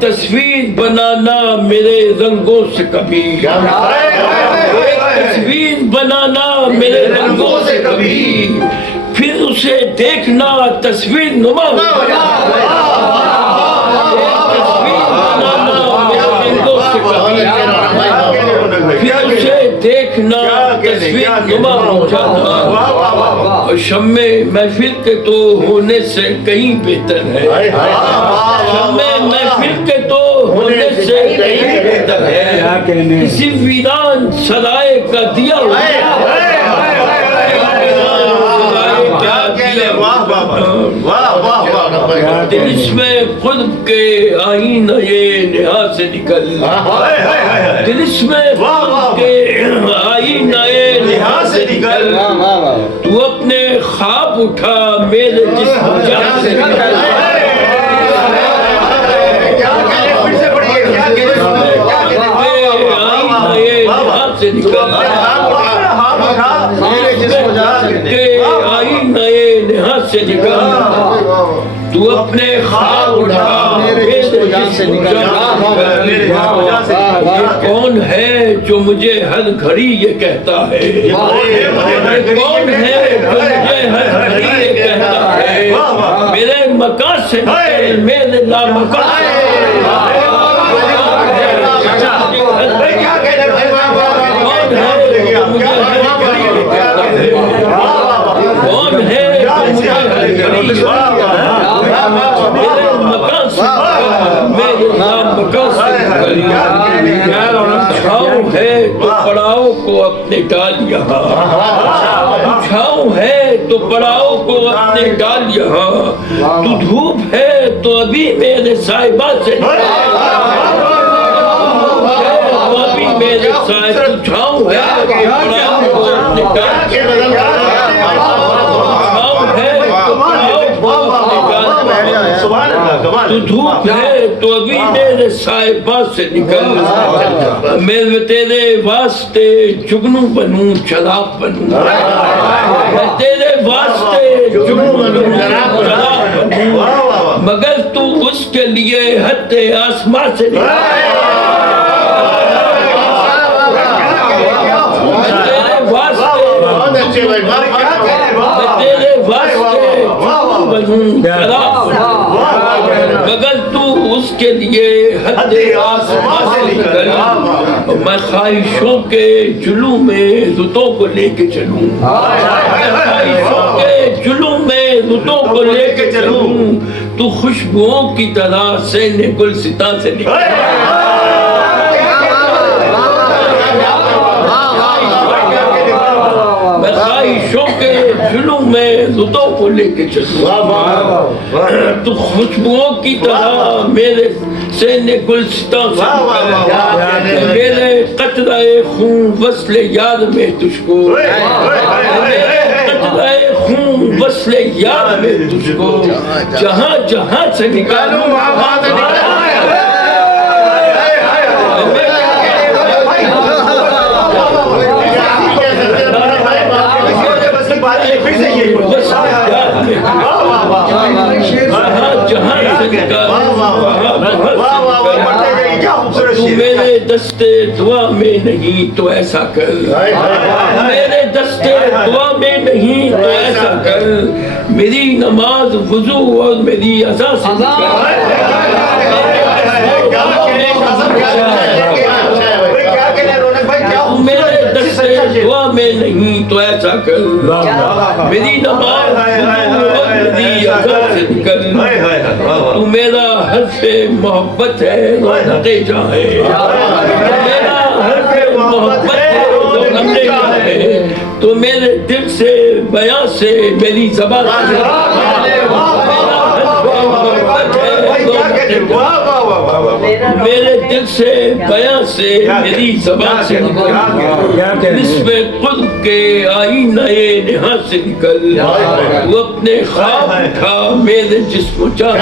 تصویر بنانا میرے رنگوں سے کبھی، ایک تصویر بنانا میرے رنگوں سے کبھی، پھر اسے دیکھنا تصویر نما ہوگا، ایک تصویر بنانا میرے رنگوں سے کبھی، پھر اسے دیکھنا تصویر نما ہو جانا، اور شمع محفل کے تو ہونے سے کہیں بہتر ہے، شمع محفل کے تو ہونے سے کہیں بہتر ہے، کسی ویران سرائے کا دیا ہوا دلش میں قرب کے آئینہ یہ نہا سے نکل، دلش میں قرب کے آئینہ یہ نہا سے نکل، تو اپنے خواب اٹھا میرے جسم جان سے نکل، آئینہ یہ نہا سے نکل، آئینہ یہ نہا سے نکل، تو اپنے خواب اٹھا میرے جان سے نکل، یہ کون ہے جو مجھے ہر گھڑی یہ کہتا ہے، یہ کون ہے جو مجھے ہر گھڑی یہ کہتا ہے، میرے مکان سے نکل میرے لامکان سے، کون ہے چھاؤں ہے تو پڑاؤ کو اپنے ڈال یہاں، چھاؤں ہے تو پڑاؤ کو اپنے ڈال یہاں، تو دھوپ ہے تو ابھی میرے صاحبہ سے تو ابھی میرے صاحب، تو چھاؤں ہے تو پڑاؤ کو اپنے ڈال تو دھوپ ہے تو ابھی میرے صاحبہ سے نکل، میں تیرے واسطے جگنو بنوں چراغ بنوں، میں تیرے واسطے جگنو بنوں چراغ بنوں، مگر تو اس کے لیے حد آسمان سے نکل، میں تیرے واسطے جگنو بنوں چراغ بنوں، مگر تو اس کے لیے حد آسمان سے نکل، میں خواہشوں کے جلو میں رتوں کو لے کے چلوں، میں خواہشوں کے جلو میں رتوں کو لے کے چلوں، تو خوشبوؤں کی طرح سین گلستاں سے نکل، میں خواہشوں کے جلو میں رتوں کو لے کے چلوں، تو خوشبوؤں کی طرح میرے سین گلستاں سے نکل، میرے قطرہ خون وصل یاد میں تجھ کو، میرے قطرہ خون وصل یاد میں تجھ کو، جہاں جہاں سے نکالوں وہاں سے نکالوں، تو میرے دستے دعا میں نہیں تو ایسا کر، میرے دستے دعا میں نہیں تو ایسا کر، میری نماز وضو اور میری اذان سے میرے دستے دعا میں نہیں تو ایسا کر، میری نماز اور میری اذان سے نکل، تو میرا حرف محبت ہے رونق جہاں ہے، میرا حرف محبت ہے رونق جہاں ہے، تو میرے دل سے بیاں سے میری زبان سے، میرے دل سے بیاں سے میری زبان سے نکل، نسب قرب کے آئینہ نہا سے نکل، وہ اپنے خواب اٹھا میرے جسم جان